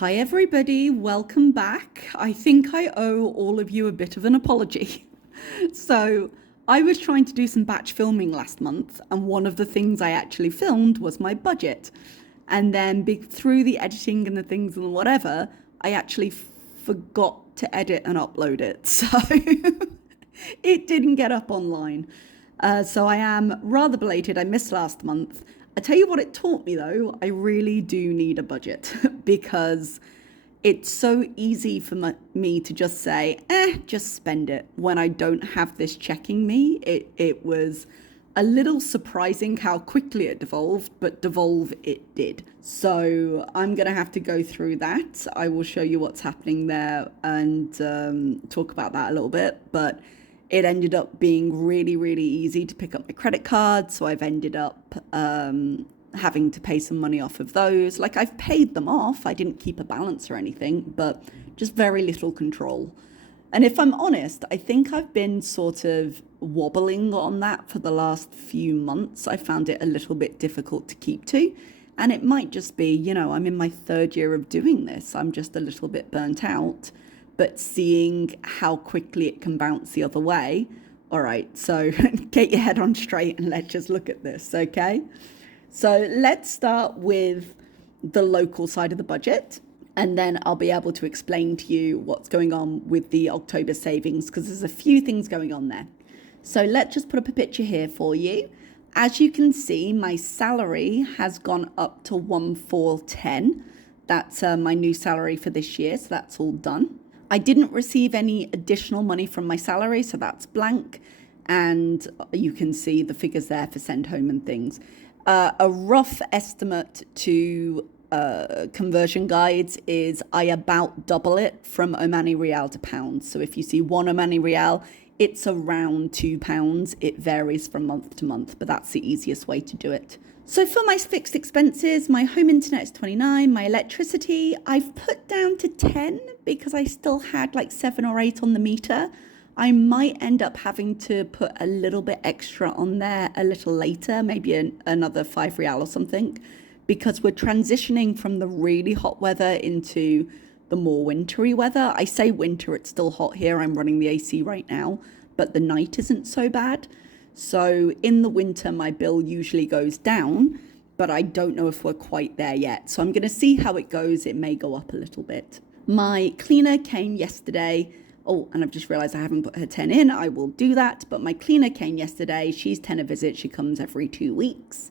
Hi, everybody. Welcome back. I think I owe all of you a bit of an apology. So, I was trying to do some batch filming last month, and one of the things I actually filmed was my budget. And then, through the editing and the things and whatever, I actually forgot to edit and upload it. So, it didn't get up online. So I am rather belated. I missed last month. I tell you what it taught me though, I really do need a budget because it's so easy for me to just say, just spend it when I don't have this checking me. It was a little surprising how quickly it devolved, but devolve it did. So I'm going to have to go through that. I will show you what's happening there and talk about that a little bit. But it ended up being really, really easy to pick up my credit card. So I've ended up having to pay some money off of those. Like I've paid them off. I didn't keep a balance or anything, but just very little control. And if I'm honest, I think I've been sort of wobbling on that for the last few months. I found it a little bit difficult to keep to. And it might just be, I'm in my third year of doing this. I'm just a little bit burnt out. But seeing how quickly it can bounce the other way. All right, so get your head on straight and let's just look at this, okay? So let's start with the local side of the budget, and then I'll be able to explain to you what's going on with the October savings, because there's a few things going on there. So let's just put up a picture here for you. As you can see, my salary has gone up to 1,410. That's my new salary for this year, so that's all done. I didn't receive any additional money from my salary, so that's blank. And you can see the figures there for send home and things. A rough estimate to conversion guides is I about double it from Omani Real to pounds. So if you see one Omani Real, it's around £2. It varies from month to month, but that's the easiest way to do it. So for my fixed expenses, my home internet is 29, my electricity, I've put down to 10 because I still had like 7 or 8 on the meter. I might end up having to put a little bit extra on there a little later, maybe another 5 real or something, because we're transitioning from the really hot weather into the more wintry weather. I say winter, it's still hot here. I'm running the AC right now, but the night isn't so bad. So in the winter, my bill usually goes down, but I don't know if we're quite there yet. So I'm going to see how it goes. It may go up a little bit. My cleaner came yesterday. Oh, and I've just realized I haven't put her 10 in. I will do that. But my cleaner came yesterday. She's 10 a visit. She comes every 2 weeks.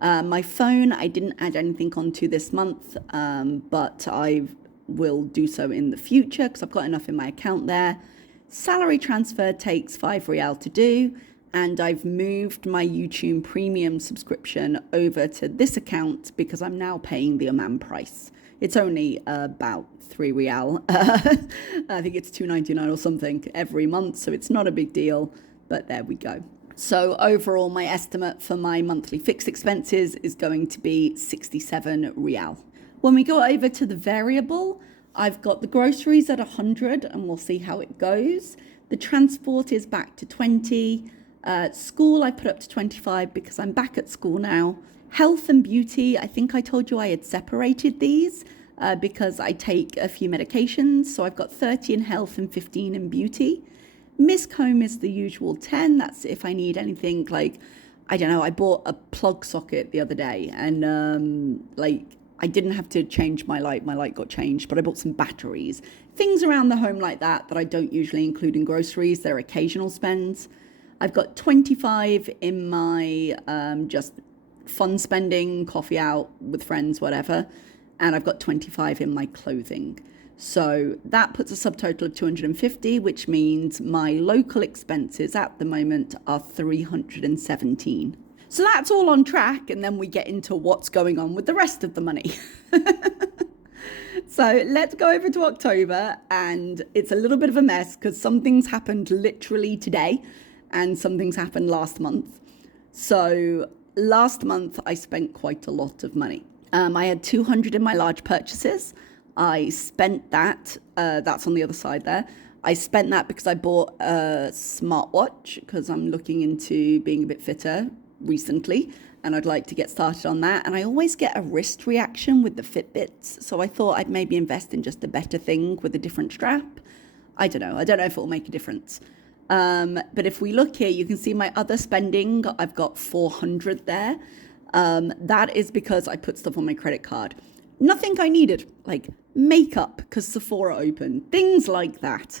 My phone, I didn't add anything onto this month, but I will do so in the future because I've got enough in my account there. Salary transfer takes 5 real to do. And I've moved my YouTube premium subscription over to this account because I'm now paying the Oman price. It's only about 3 real. I think it's $2.99 or something every month, so it's not a big deal, but there we go. So overall, my estimate for my monthly fixed expenses is going to be 67 real. When we go over to the variable, I've got the groceries at 100, and we'll see how it goes. The transport is back to 20. School, I put up to 25 because I'm back at school now. Health and beauty, I think I told you I had separated these because I take a few medications. So I've got 30 in health and 15 in beauty. Misc home is the usual 10. That's if I need anything like, I don't know, I bought a plug socket the other day and I didn't have to change my light. My light got changed, but I bought some batteries. Things around the home like that I don't usually include in groceries. They're occasional spends. I've got 25 in my just fun spending, coffee out with friends, whatever. And I've got 25 in my clothing. So that puts a subtotal of 250, which means my local expenses at the moment are 317. So that's all on track. And then we get into what's going on with the rest of the money. So let's go over to October. And it's a little bit of a mess because some things happened literally today. And some things happened last month. So last month, I spent quite a lot of money. I had 200 in my large purchases. I spent that. That's on the other side there. I spent that because I bought a smartwatch because I'm looking into being a bit fitter. recently, and I'd like to get started on that. And I always get a wrist reaction with the Fitbits, so I thought I'd maybe invest in just a better thing with a different strap. I don't know if it will make a difference. But if we look here, you can see my other spending. I've got 400 there. That is because I put stuff on my credit card. Nothing I needed, like makeup because Sephora opened, things like that.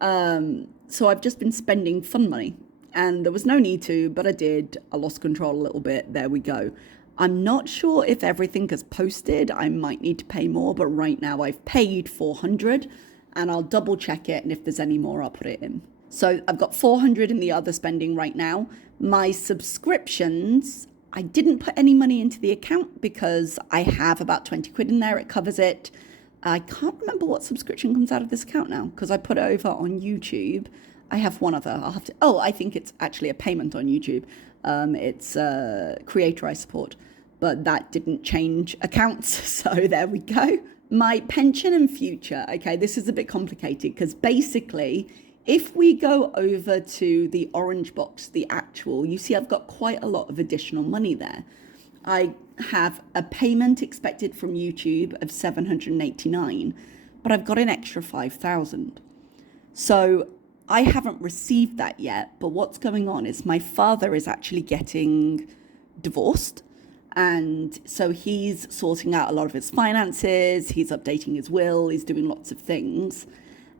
So I've just been spending fun money, and there was no need to, but I did. I lost control a little bit. There we go. I'm not sure if everything is posted. I might need to pay more, but right now I've paid 400, and I'll double check it, and if there's any more, I'll put it in. So I've got 400 in the other spending right now. My subscriptions, I didn't put any money into the account because I have about 20 quid in there. It covers it. I can't remember what subscription comes out of this account now because I put it over on YouTube. I have one other. I think it's actually a payment on YouTube. It's a creator I support, but that didn't change accounts. So there we go. My pension and future. Okay, this is a bit complicated because basically, if we go over to the orange box, the actual, you see I've got quite a lot of additional money there. I have a payment expected from YouTube of 789, but I've got an extra 5,000. So I haven't received that yet, but what's going on is my father is actually getting divorced. And so he's sorting out a lot of his finances, he's updating his will, he's doing lots of things.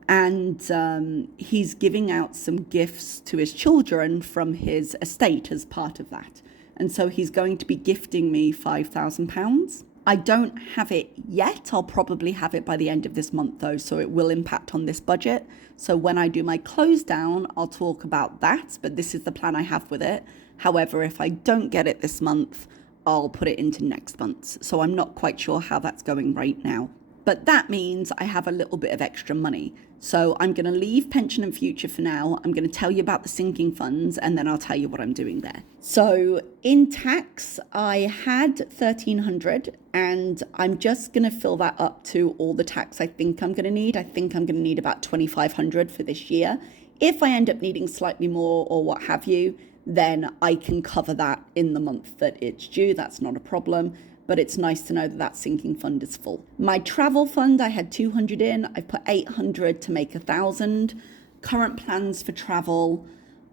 And he's giving out some gifts to his children from his estate as part of that. And so he's going to be gifting me £5,000. I don't have it yet. I'll probably have it by the end of this month, though, so it will impact on this budget. So when I do my close down, I'll talk about that, but this is the plan I have with it. However, if I don't get it this month, I'll put it into next month. So I'm not quite sure how that's going right now. But that means I have a little bit of extra money. So I'm going to leave pension and future for now. I'm going to tell you about the sinking funds, and then I'll tell you what I'm doing there. So in tax, I had 1,300, and I'm just going to fill that up to all the tax I think I'm going to need. I think I'm going to need about 2,500 for this year. If I end up needing slightly more or what have you, then I can cover that in the month that it's due. That's not a problem. But it's nice to know that that sinking fund is full. My travel fund, I had 200 in. I put 800 to make 1,000. Current plans for travel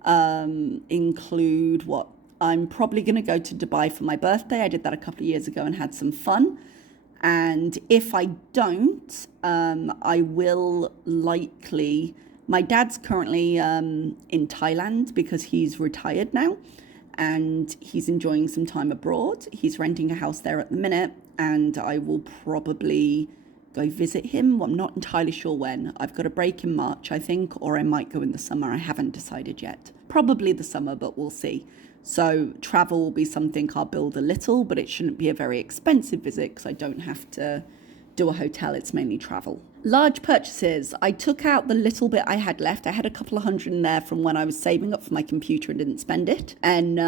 include what? I'm probably going to go to Dubai for my birthday. I did that a couple of years ago and had some fun. And if I don't, I will likely... My dad's currently in Thailand because he's retired now. And he's enjoying some time abroad. He's renting a house there at the minute, and I will probably go visit him. Well, I'm not entirely sure when. I've got a break in March, I think, or I might go in the summer. I haven't decided yet. Probably the summer, but we'll see. So travel will be something I'll build a little, but it shouldn't be a very expensive visit because I don't have to do a hotel. It's mainly travel. Large purchases. I took out the little bit I had left. I had a couple of hundred in there from when I was saving up for my computer and didn't spend it. And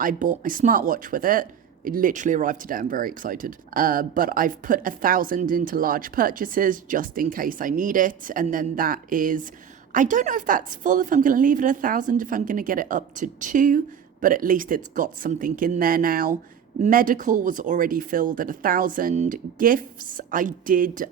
I bought my smartwatch with it. It literally arrived today. I'm very excited. But I've put 1,000 into large purchases just in case I need it. And then that is, I don't know if that's full, if I'm going to leave it 1,000, if I'm going to get it up to 2, but at least it's got something in there now. Medical was already filled at 1,000. Gifts, I did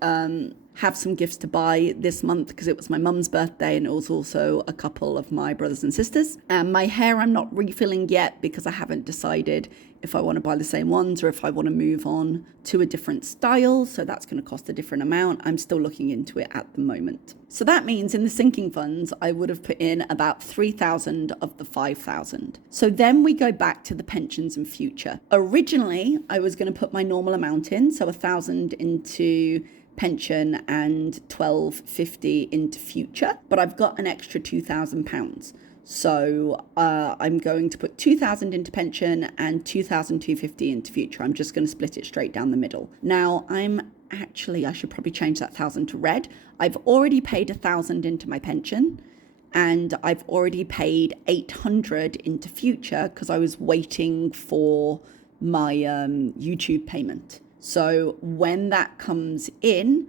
have some gifts to buy this month because it was my mum's birthday and it was also a couple of my brothers and sisters. And my hair I'm not refilling yet because I haven't decided if I want to buy the same ones or if I want to move on to a different style. So that's going to cost a different amount. I'm still looking into it at the moment. So that means in the sinking funds, I would have put in about 3,000 of the 5,000. So then we go back to the pensions and future. Originally, I was going to put my normal amount in, so 1,000 into pension and 1,250 into future, but I've got an extra £2,000. So I'm going to put 2,000 into pension and 2,250 into future. I'm just going to split it straight down the middle. Now I should probably change that 1,000 to red. I've already paid 1,000 into my pension and I've already paid 800 into future because I was waiting for my YouTube payment. So when that comes in,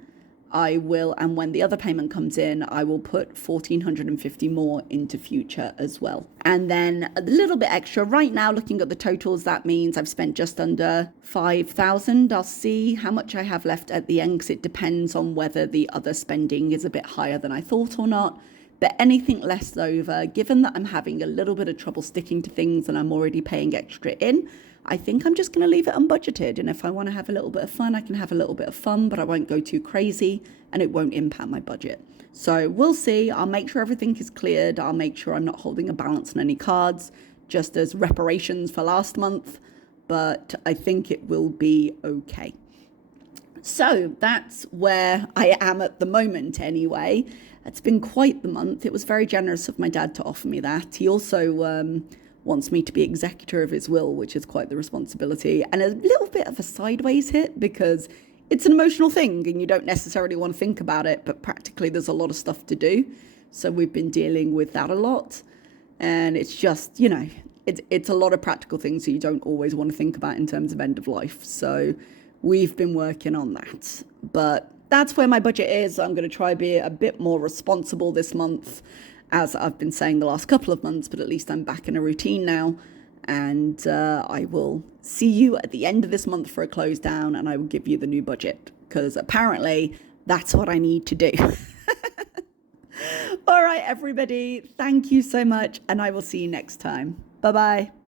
I will, and when the other payment comes in, I will put 1,450 more into future as well. And then a little bit extra. Right now, looking at the totals, that means I've spent just under 5,000. I'll see how much I have left at the end because it depends on whether the other spending is a bit higher than I thought or not. But anything left over, given that I'm having a little bit of trouble sticking to things and I'm already paying extra in, I think I'm just going to leave it unbudgeted. And if I want to have a little bit of fun, I can have a little bit of fun, but I won't go too crazy and it won't impact my budget. So we'll see. I'll make sure everything is cleared. I'll make sure I'm not holding a balance on any cards, just as reparations for last month. But I think it will be okay. So that's where I am at the moment anyway. It's been quite the month. It was very generous of my dad to offer me that. He also wants me to be executor of his will, which is quite the responsibility and a little bit of a sideways hit because it's an emotional thing and you don't necessarily want to think about it, but practically there's a lot of stuff to do. So we've been dealing with that a lot. And it's just, it's a lot of practical things that you don't always want to think about in terms of end of life. So we've been working on that. But that's where my budget is. I'm going to try to be a bit more responsible this month, as I've been saying the last couple of months, but at least I'm back in a routine now. And I will see you at the end of this month for a close down, and I will give you the new budget, because apparently that's what I need to do. All right, everybody. Thank you so much, and I will see you next time. Bye-bye.